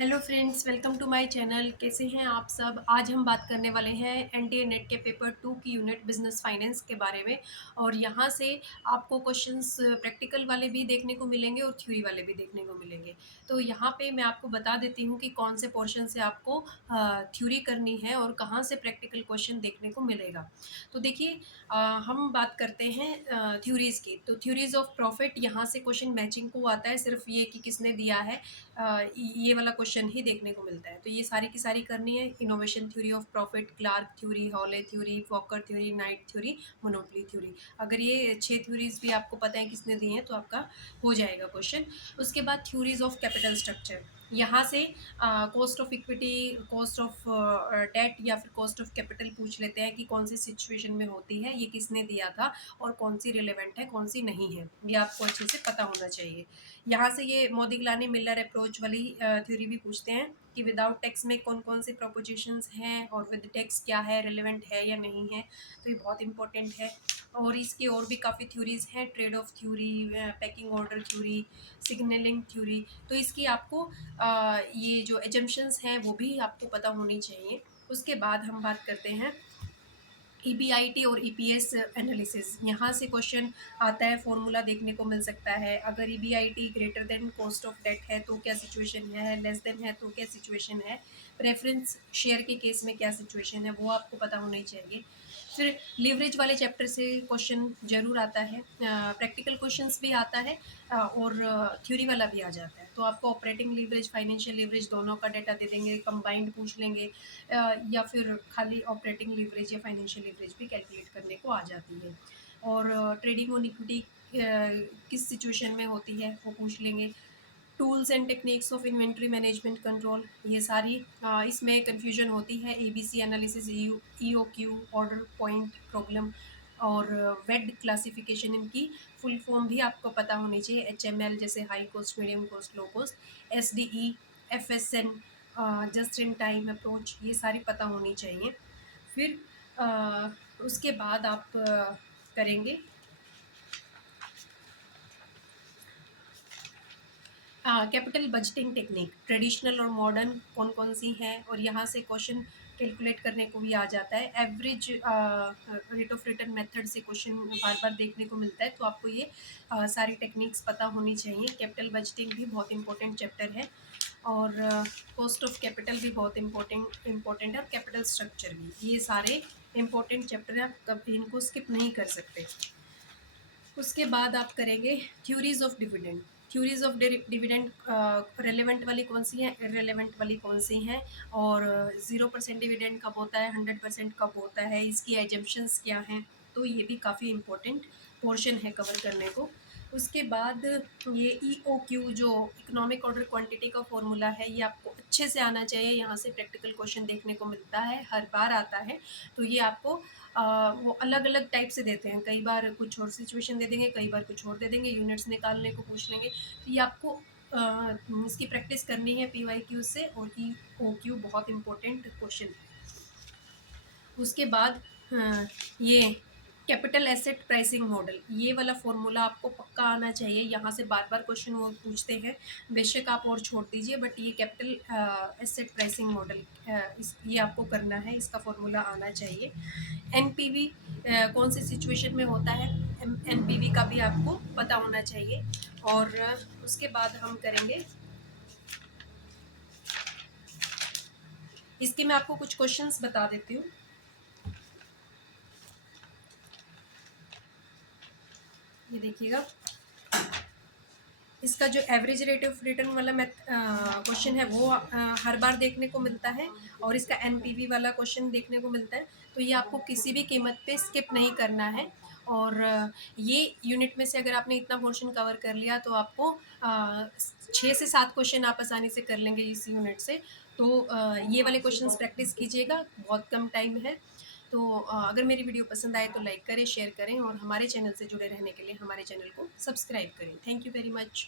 Hello friends, welcome to my channel. कैसे हैं आप सब। आज हम बात करने वाले हैं एनडीए नेट के पेपर 2 की यूनिट बिजनेस फाइनेंस के बारे में। और यहाँ से आपको क्वेश्चंस प्रैक्टिकल वाले भी देखने को मिलेंगे और थ्योरी वाले भी देखने को मिलेंगे। तो यहाँ पे मैं आपको बता देती हूँ कि कौन से पोर्शन से आपको थ्योरी करनी है और कहाँ से प्रैक्टिकल क्वेश्चन देखने को मिलेगा। तो देखिए, हम बात करते हैं थ्योरीज़ की। तो थ्योरीज ऑफ प्रॉफिट, यहाँ से क्वेश्चन मैचिंग को आता है, सिर्फ ये कि किसने दिया है, ये वाला क्वेश्चन ही देखने को मिलता है। तो ये सारी की सारी करनी है। Innovation theory of profit, Clark theory, Hawley theory, Walker theory, Knight theory, monopoly theory. अगर ये 6 थ्योरीज भी आपको पता है किसने दी हैं तो आपका हो जाएगा क्वेश्चन। उसके बाद थ्योरीज ऑफ कैपिटल स्ट्रक्चर, यहाँ से cost of equity, cost of debt या फिर कॉस्ट ऑफ कैपिटल पूछ लेते हैं कि कौन सी सिचुएशन में होती है, ये किसने दिया था और कौन सी रिलेवेंट है, कौन सी नहीं है, ये आपको अच्छे से पता होना चाहिए। यहाँ से ये मोदिग्लानी मिलर अप्रोच वाली थ्योरी भी पूछते हैं कि विदाउट टैक्स में कौन कौन सी प्रोपोजिशंस हैं और विद टैक्स क्या है, रिलेवेंट है या नहीं है। तो ये बहुत इंपॉर्टेंट है। और इसकी और भी काफ़ी थ्योरीज हैं, trade off theory, packing order theory, signalling theory. तो इसकी आपको ये जो एजम्पशंस हैं वो भी आपको पता होनी चाहिए। उसके बाद हम बात करते हैं ईबीआईटी और ईपीएस एनालिसिस। यहाँ से क्वेश्चन आता है, फॉर्मूला देखने को मिल सकता है। अगर EBIT greater than cost of debt है तो क्या सिचुएशन है, लेस देन है तो क्या सिचुएशन है, प्रेफरेंस शेयर के केस में क्या सिचुएशन है, वो आपको पता होनी चाहिए। फिर लीवरेज वाले चैप्टर से क्वेश्चन जरूर आता है, प्रैक्टिकल क्वेश्चंस भी आता है और थ्योरी वाला भी आ जाता है। तो आपको ऑपरेटिंग लीवरेज, फाइनेंशियल लीवरेज दोनों का डाटा दे देंगे, कंबाइंड पूछ लेंगे, या फिर खाली ऑपरेटिंग लीवरेज या फाइनेंशियल लीवरेज भी कैलकुलेट करने को आ जाती है। और ट्रेडिंग ऑन इक्विटी किस सिचुएशन में होती है वो पूछ लेंगे। Tools and techniques of inventory management control, ये सारी इसमें कंफ्यूजन होती है। ABC analysis, EOQ, order point problem और वेड क्लासिफिकेशन, इनकी फुल फॉर्म भी आपको पता होनी चाहिए। एचएमएल जैसे high cost, medium cost, low cost, SDE, FSN, just in time approach, ये सारी पता होनी चाहिए। फिर उसके बाद आप करेंगे कैपिटल बजटिंग टेक्निक, ट्रेडिशनल और मॉडर्न कौन कौन सी हैं, और यहाँ से क्वेश्चन कैलकुलेट करने को भी आ जाता है। Average rate of return method से क्वेश्चन बार बार देखने को मिलता है। तो आपको ये सारी टेक्निक्स पता होनी चाहिए। कैपिटल बजटिंग भी बहुत इंपॉर्टेंट चैप्टर है और कॉस्ट ऑफ कैपिटल भी बहुत इम्पोर्टेंट है, और कैपिटल स्ट्रक्चर भी। ये सारे इंपॉर्टेंट चैप्टर हैं, आप कभी इनको स्किप नहीं कर सकते। उसके बाद आप करेंगे theories of dividend. Theories of dividend relevant वाली कौन सी हैं, इररेलेवेंट वाली कौन सी हैं, और 0% डिविडेंड कब होता है, 100% कब होता है, इसकी एजम्पशंस क्या हैं। तो ये भी काफ़ी इम्पोर्टेंट पोर्शन है कवर करने को। उसके बाद ये EOQ जो इकोनॉमिक ऑर्डर क्वांटिटी का फॉर्मूला है, ये आपको अच्छे से आना चाहिए। यहाँ से प्रैक्टिकल क्वेश्चन देखने को मिलता है, हर बार आता है। तो ये आपको वो अलग अलग टाइप से देते हैं, कई बार कुछ और सिचुएशन दे देंगे, कई बार कुछ और दे देंगे, यूनिट्स निकालने को पूछ लेंगे। तो ये आपको इसकी प्रैक्टिस करनी है PYQ से। और EOQ बहुत इंपॉर्टेंट क्वेश्चन है। उसके बाद ये कैपिटल एसेट प्राइसिंग मॉडल, ये वाला फॉर्मूला आपको पक्का आना चाहिए। यहाँ से बार बार क्वेश्चन वो पूछते हैं, बेशक आप और छोड़ दीजिए, बट ये कैपिटल एसेट प्राइसिंग मॉडल ये आपको करना है, इसका फॉर्मूला आना चाहिए। NPV कौन सी सिचुएशन में होता है, NPV का भी आपको पता होना चाहिए। और उसके बाद हम करेंगे, इसके मैं आपको कुछ क्वेश्चंस बता देती हूँ। ये देखिएगा, इसका जो एवरेज रेट ऑफ रिटर्न वाला क्वेश्चन है वो हर बार देखने को मिलता है, और इसका NPV वाला क्वेश्चन देखने को मिलता है। तो ये आपको किसी भी कीमत पे स्किप नहीं करना है। और ये यूनिट में से अगर आपने इतना पोर्शन कवर कर लिया तो आपको 6 से 7 क्वेश्चन आप आसानी से कर लेंगे इस यूनिट से। तो ये वाले क्वेश्चंस प्रैक्टिस कीजिएगा, बहुत कम टाइम है। तो अगर मेरी वीडियो पसंद आए तो लाइक करें, शेयर करें, और हमारे चैनल से जुड़े रहने के लिए हमारे चैनल को सब्सक्राइब करें। Thank you very much.